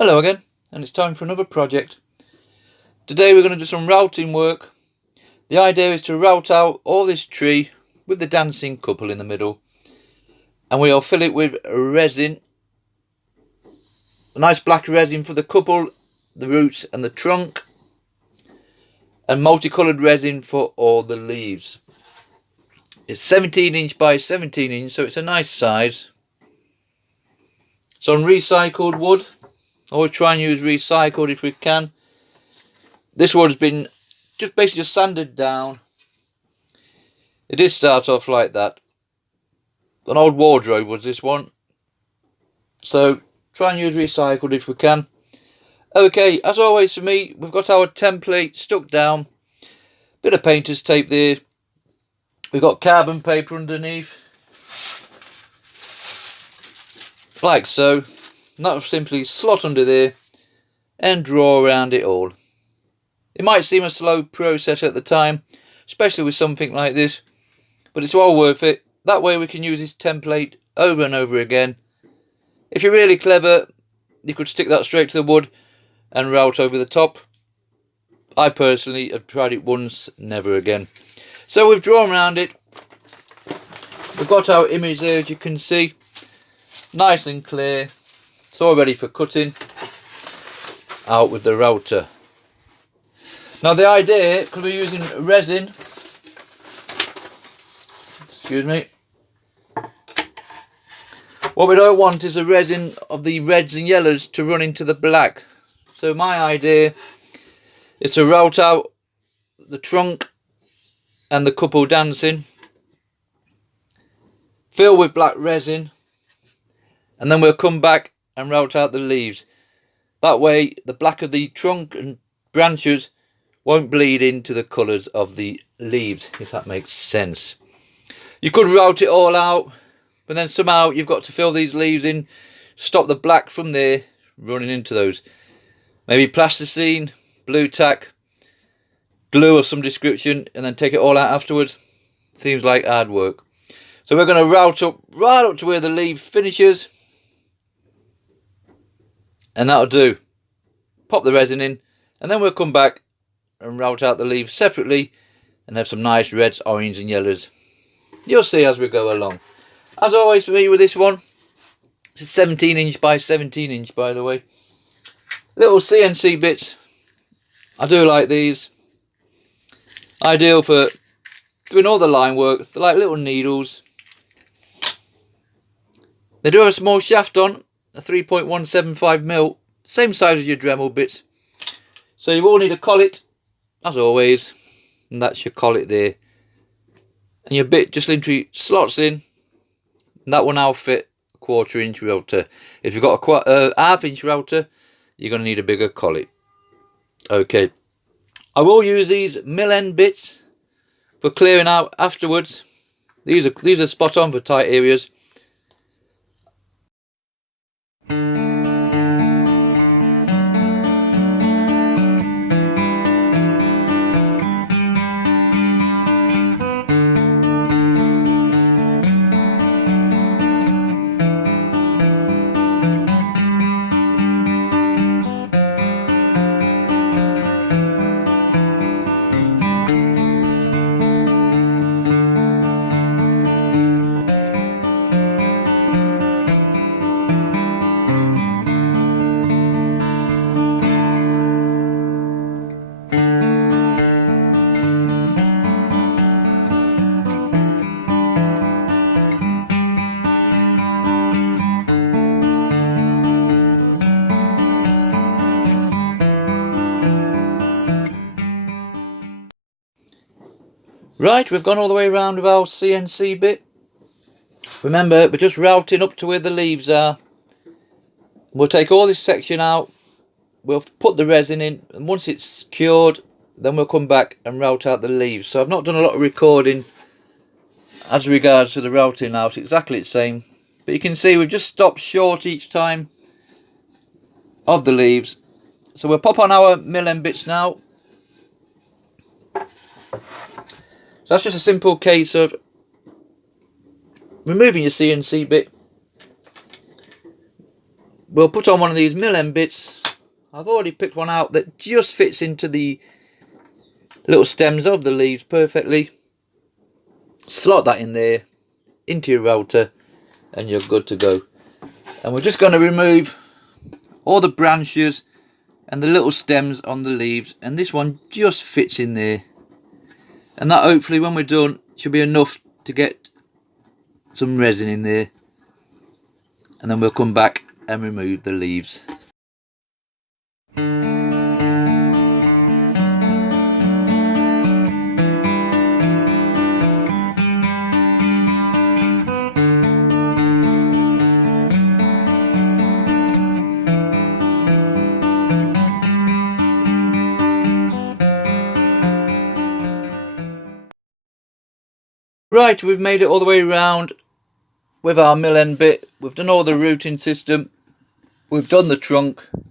Hello again, and it's time for another project. Today we're going to do some routing work. The idea is to route out all this tree with the dancing couple in the middle, and we'll fill it with resin, a nice black resin for the couple, the roots and the trunk, and multicoloured resin for all the leaves. It's 17 inch by 17 inch, so it's a nice size. It's on recycled wood. Always try and use recycled if we can. This wood has been basically just sanded down. It did start off like that. An old wardrobe was this one. So try and use recycled if we can. Okay, as always for me, we've got our template stuck down. Bit of painter's tape there. We've got carbon paper underneath. Like so. And that'll simply slot under there and draw around it all. It might seem a slow process at the time, especially with something like this, but it's all worth it. That way we can use this template over and over again. If you're really clever, you could stick that straight to the wood and route over the top. I personally have tried it once, never again. So we've drawn around it. We've got our image there, as you can see, nice and clear. It's all ready for cutting out with the router. Now the idea, because we're using resin, excuse me, what we don't want is the resin of the reds and yellows to run into the black. So my idea is to route out the trunk and the couple dancing, fill with black resin, and then we'll come back and route out the leaves. That way the black of the trunk and branches won't bleed into the colours of the leaves, if that makes sense. You could route it all out, but then somehow you've got to fill these leaves in, stop the black from there running into those. Maybe plasticine, blue tack, glue of some description, and then take it all out afterwards. Seems like hard work. So we're going to route up right up to where the leaf finishes. And that'll do. Pop the resin in, and then we'll come back and route out the leaves separately and have some nice reds, orange and yellows. You'll see as we go along. As always for me with this one, it's a 17 inch by 17 inch, by the way. Little CNC bits. I do like these. Ideal for doing all the line work. They're like little needles. They do have a small shaft on, a 3.175mm, same size as your Dremel bits. So you will need a collet, as always, and that's your collet there. And your bit just literally slots in, and that will now fit a 1/4 inch router. If you've got a 1/2 inch router, you're going to need a bigger collet. Okay, I will use these mill end bits for clearing out afterwards. These are spot on for tight areas. Right, we've gone all the way around with our CNC bit. Remember, we're just routing up to where the leaves are. We'll take all this section out. We'll put the resin in, and once it's cured, then we'll come back and route out the leaves. So I've not done a lot of recording as regards to the routing out. Exactly the same. But you can see we've just stopped short each time of the leaves. So we'll pop on our mill end bits now. So that's just a simple case of removing your CNC bit, we'll put on one of these mill end bits. I've already picked one out that just fits into the little stems of the leaves perfectly. Slot that in there, into your router, and you're good to go. And we're just going to remove all the branches and the little stems on the leaves, and this one just fits in there. And that hopefully when we're done should be enough to get some resin in there. And then we'll come back and remove the leaves. Right, we've made it all the way around with our mill end bit. We've done all the rooting system. We've done the trunk. And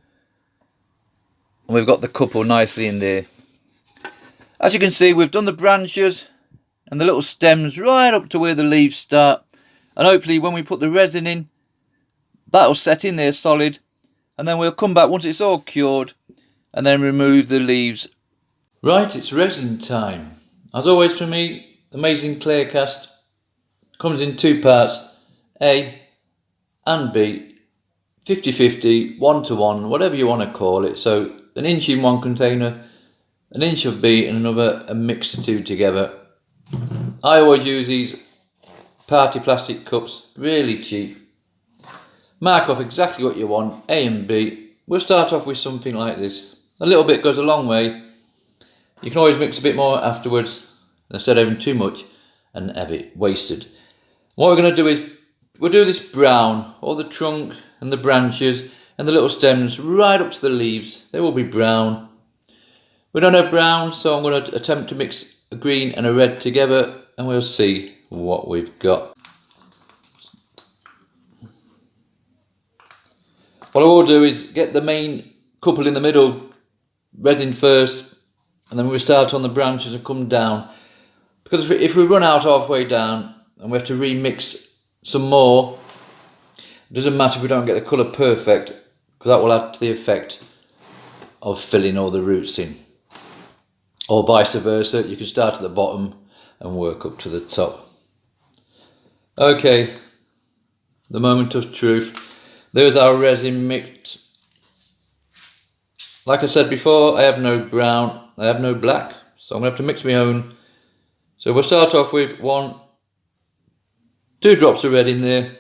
we've got the couple nicely in there. As you can see, we've done the branches and the little stems right up to where the leaves start. And hopefully when we put the resin in, that'll set in there solid. And then we'll come back once it's all cured and then remove the leaves. Right, it's resin time. As always for me, Amazing Clear Cast comes in two parts, A and B, 50-50, 1-to-1, whatever you want to call it. So an inch in one container, an inch of B and another, and mix the two together. I always use these party plastic cups, really cheap. Mark off exactly what you want, A and B. We'll start off with something like this. A little bit goes a long way. You can always mix a bit more afterwards instead of having too much and have it wasted. What we're going to do is we'll do this brown, all the trunk and the branches and the little stems right up to the leaves. They will be brown. We don't have brown, so I'm going to attempt to mix a green and a red together and we'll see what we've got. What I will do is get the main couple in the middle resin first, and then we start on the branches and come down. Because if we run out halfway down and we have to remix some more, it doesn't matter if we don't get the colour perfect, because that will add to the effect of filling all the roots in. Or vice versa, you can start at the bottom and work up to the top. Okay, the moment of truth. There's our resin mixed. Like I said before, I have no brown, I have no black, so I'm going to have to mix my own. So we'll start off with 2 drops of red in there.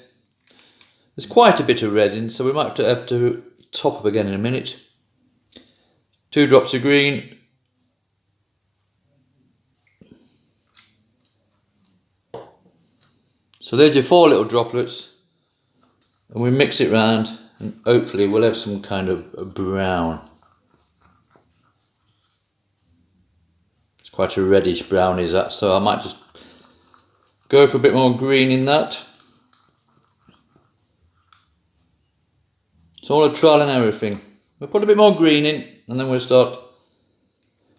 There's quite a bit of resin, so we might have to top up again in a minute. 2 drops of green. So there's your 4 little droplets. And we mix it round and hopefully we'll have some kind of brown. It's quite a reddish brown is that, so I might just go for a bit more green in that. It's all a trial and error thing. We'll put a bit more green in and then we'll start.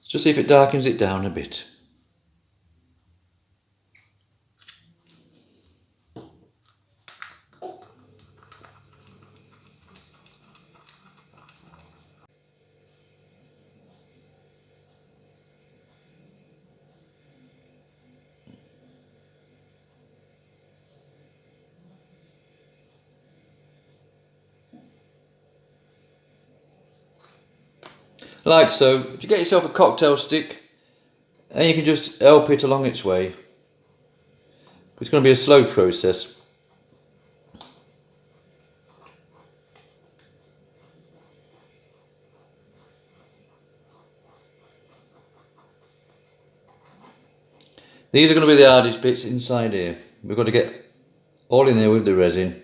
Let's just see if it darkens it down a bit. Like so. If you get yourself a cocktail stick and you can just help it along its way. It's going to be a slow process. These are going to be the hardest bits inside here. We've got to get all in there with the resin.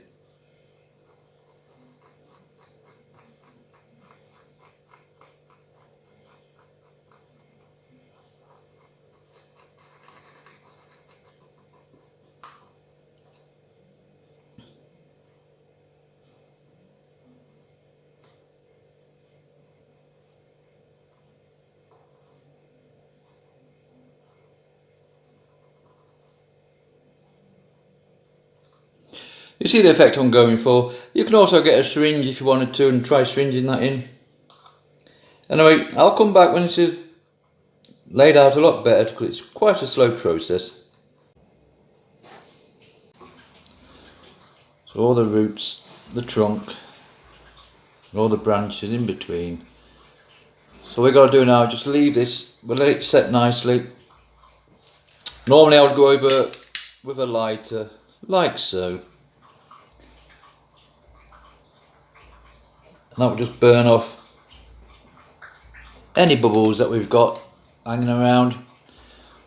You see the effect I'm going for. You can also get a syringe if you wanted to and try syringing that in. Anyway, I'll come back when this is laid out a lot better because it's quite a slow process. So all the roots, the trunk, all the branches in between. So what we've got to do now is just leave this, we'll let it set nicely. Normally I would go over with a lighter, like so. And that will just burn off any bubbles that we've got hanging around.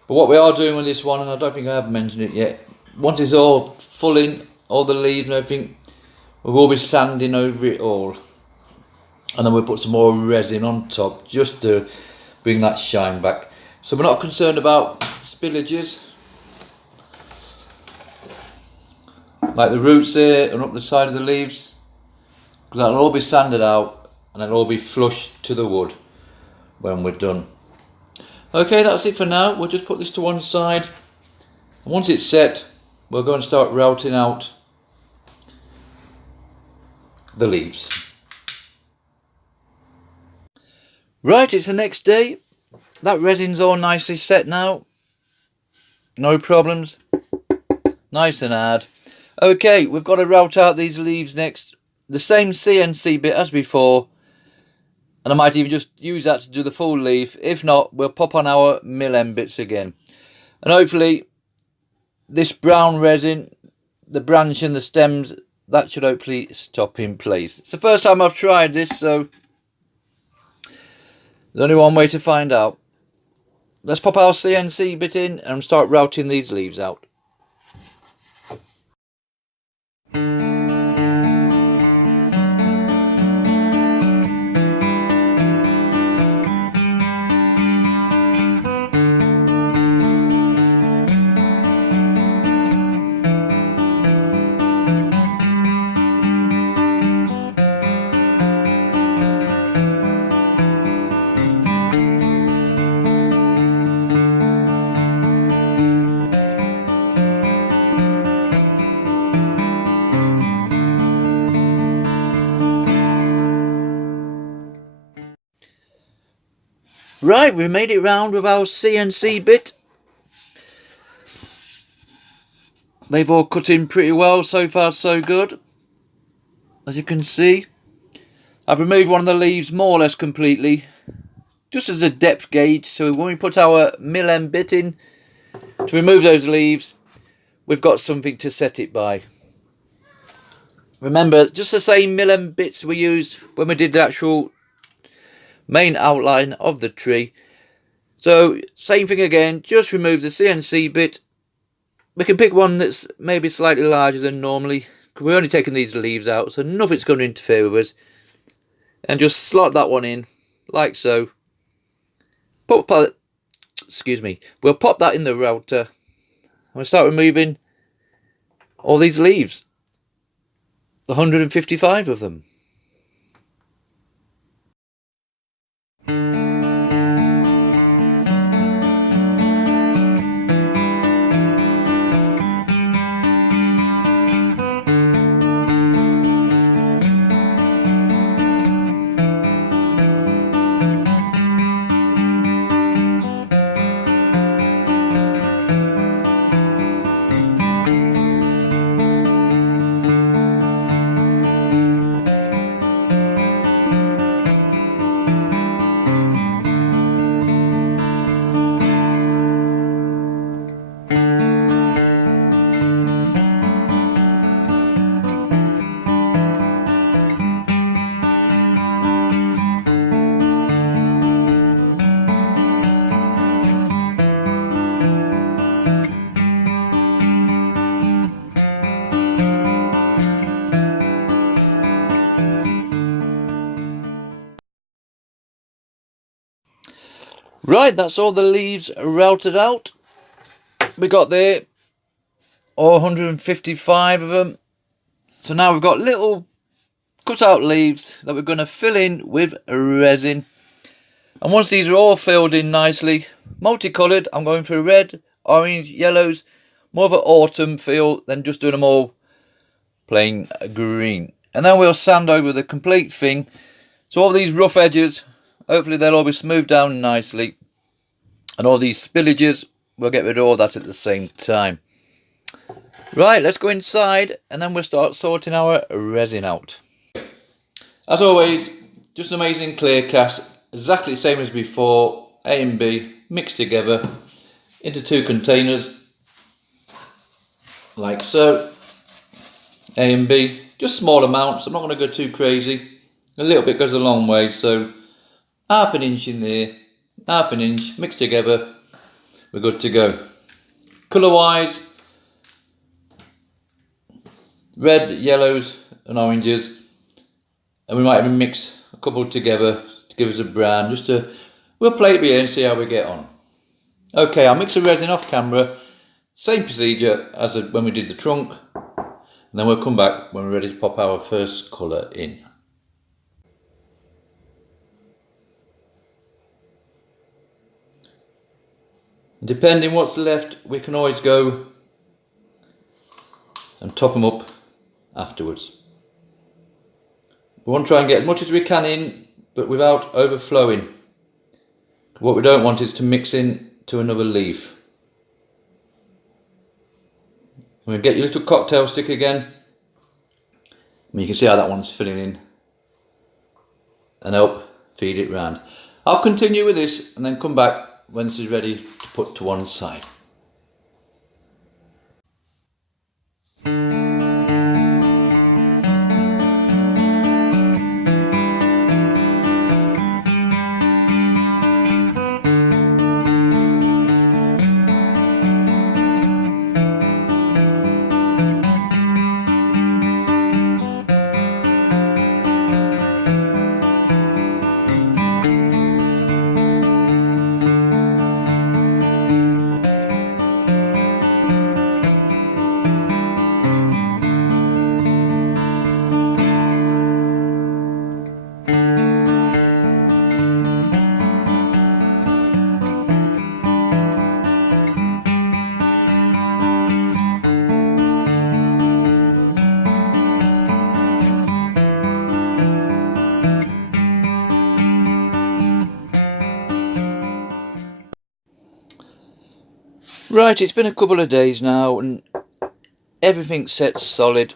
But what we are doing with this one, and I don't think I have mentioned it yet, once it's all full in, all the leaves and everything, we will be sanding over it all. And then we'll put some more resin on top just to bring that shine back. So we're not concerned about spillages. Like the roots here and up the side of the leaves. That'll all be sanded out and it'll all be flushed to the wood when we're done. Okay, that's it for now. We'll just put this to one side. And once it's set, we'll go and start routing out the leaves. Right, it's the next day. That resin's all nicely set now. No problems. Nice and hard. Okay, we've got to route out these leaves next. The same CNC bit as before. And I might even just use that to do the full leaf. If not, we'll pop on our mill end bits again. And hopefully, this brown resin, the branch and the stems, that should hopefully stop in place. It's the first time I've tried this, so there's only one way to find out. Let's pop our CNC bit in and start routing these leaves out. Right, we made it round with our CNC bit. They've all cut in pretty well, so far so good. As you can see, I've removed one of the leaves more or less completely, just as a depth gauge, so when we put our mill end bit in to remove those leaves, we've got something to set it by. Remember, just the same mill end bits we used when we did the actual main outline of the tree. So same thing again, just remove the CNC bit. We can pick one that's maybe slightly larger than normally, because we're only taking these leaves out, so nothing's going to interfere with us. And just slot that one in, like so. We'll pop that in the router. And we'll start removing all these leaves. 155 of them. Right, that's all the leaves routed out. We got there, all 155 of them. So now we've got little cut out leaves that we're going to fill in with resin. And once these are all filled in nicely, multicoloured, I'm going for red, orange, yellows, more of an autumn feel than just doing them all plain green. And then we'll sand over the complete thing. So all these rough edges, hopefully they'll all be smoothed down nicely. And all these spillages, we'll get rid of all that at the same time. Right, let's go inside and then we'll start sorting our resin out. As always, just an amazing clear cast, exactly the same as before. A and B mixed together into 2 containers, like so. A and B, just small amounts. I'm not going to go too crazy. A little bit goes a long way, so half an inch in there, half an inch mixed together. We're good to go. Colour wise, red, yellows and oranges, and we might even mix a couple together to give us a brown. We'll play it here and see how we get on. Okay, I'll mix the resin off camera. Same procedure as when we did the trunk, and then we'll come back when we're ready to pop our first colour in. Depending what's left, we can always go and top them up afterwards. We want to try and get as much as we can in, but without overflowing. What we don't want is to mix in to another leaf. We'll get your little cocktail stick again. And you can see how that one's filling in. And help feed it round. I'll continue with this and then come back when this is ready to put to one side. Right, it's been a couple of days now and everything's set solid.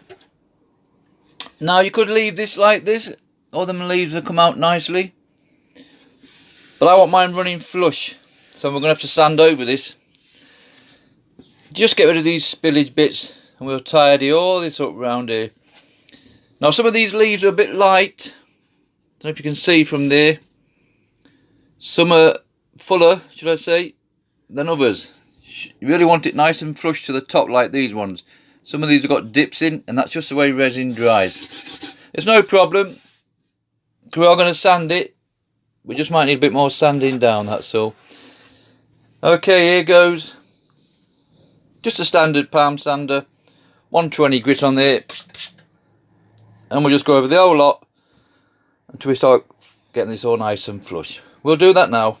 Now you could leave this like this, all them leaves will come out nicely. But I want mine running flush, so we're going to have to sand over this. Just get rid of these spillage bits and we'll tidy all this up round here. Now some of these leaves are a bit light, don't know if you can see from there. Some are fuller, should I say, than others. You really want it nice and flush to the top like these ones. Some of these have got dips in and that's just the way resin dries. It's no problem, we are going to sand it. We just might need a bit more sanding down, that's all. Okay, here goes. Just a standard palm sander. 120 grit on there. And we'll just go over the whole lot until we start getting this all nice and flush. We'll do that now.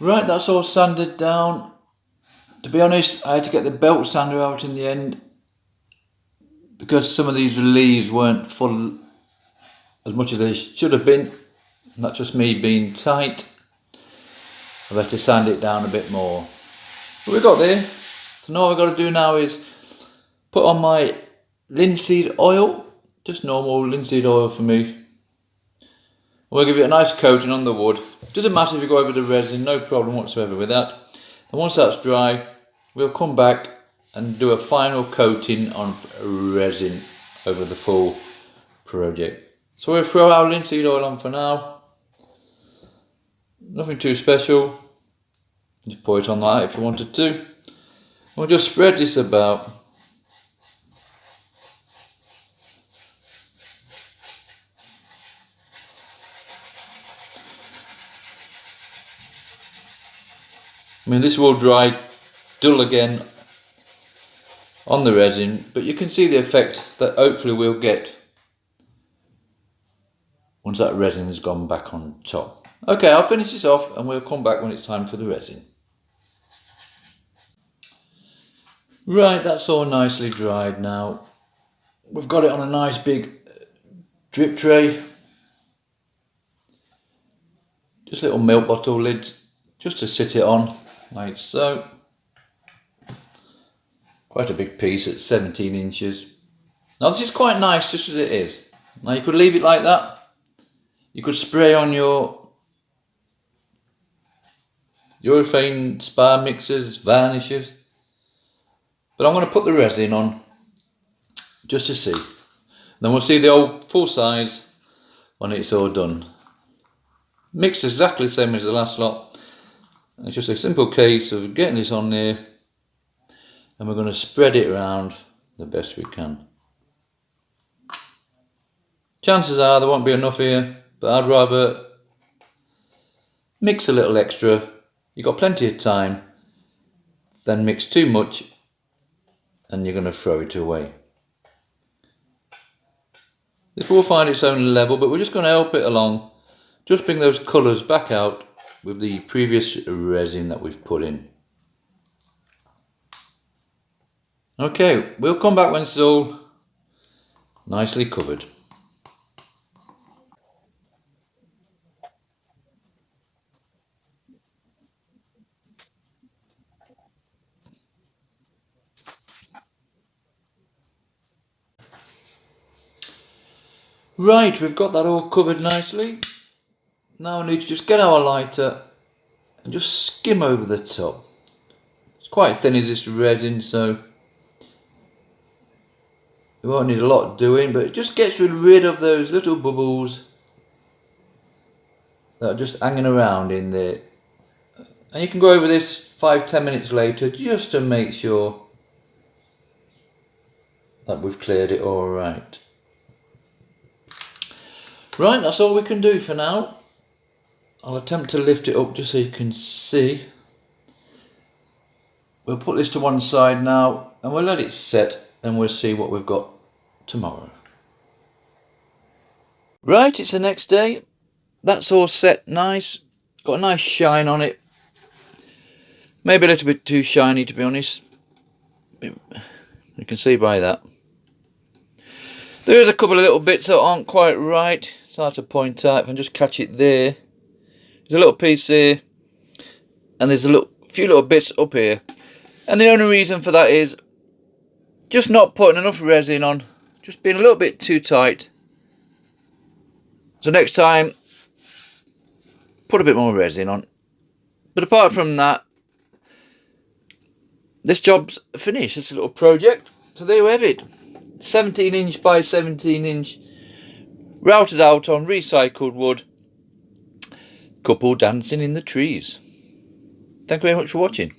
Right, that's all sanded down. To be honest, I had to get the belt sander out in the end because some of these leaves weren't full as much as they should have been. And that's just me being tight. I've had to sand it down a bit more. But we got there. So now all I've got to do now is put on my linseed oil. Just normal linseed oil for me. We'll give it a nice coating on the wood. Doesn't matter if you go over the resin, no problem whatsoever with that. And once that's dry, we'll come back and do a final coating on resin over the full project. So we'll throw our linseed oil on for now. Nothing too special. Just pour it on like that if you wanted to. We'll just spread this about. I mean, this will dry dull again on the resin, but you can see the effect that hopefully we'll get once that resin has gone back on top. Okay, I'll finish this off and we'll come back when it's time for the resin. Right, that's all nicely dried now. We've got it on a nice big drip tray. Just little milk bottle lids, just to sit it on, like so. Quite a big piece at 17 inches. Now this is quite nice just as it is. Now you could leave it like that. You could spray on your urethane spa mixers, varnishes. But I'm going to put the resin on just to see. Then we'll see the old full size when it's all done. Mixed exactly the same as the last lot. It's just a simple case of getting this on there, and we're going to spread it around the best we can. Chances are there won't be enough here, but I'd rather mix a little extra. You've got plenty of time, then mix too much and you're going to throw it away. This will find its own level, but we're just going to help it along. Just bring those colours back out with the previous resin that we've put in. Okay, we'll come back when it's all nicely covered. Right, we've got that all covered nicely. Now we need to just get our lighter and just skim over the top. It's quite thin as this resin, so we won't need a lot doing, but it just gets rid of those little bubbles that are just hanging around in there. And you can go over this 5-10 minutes later just to make sure that we've cleared it all right. Right, that's all we can do for now. I'll attempt to lift it up just so you can see. We'll put this to one side now and we'll let it set and we'll see what we've got tomorrow. Right, it's the next day. That's all set nice. Got a nice shine on it. Maybe a little bit too shiny, to be honest. You can see by that. There is a couple of little bits that aren't quite right. It's hard to point out. If I can just catch it there. There's a little piece here. And there's a few little bits up here. And the only reason for that is just not putting enough resin on. Just being a little bit too tight. So next time, put a bit more resin on. But apart from that, this job's finished. It's a little project. So there you have it. 17 inch by 17 inch routed out on recycled wood. Couple dancing in the trees. Thank you very much for watching.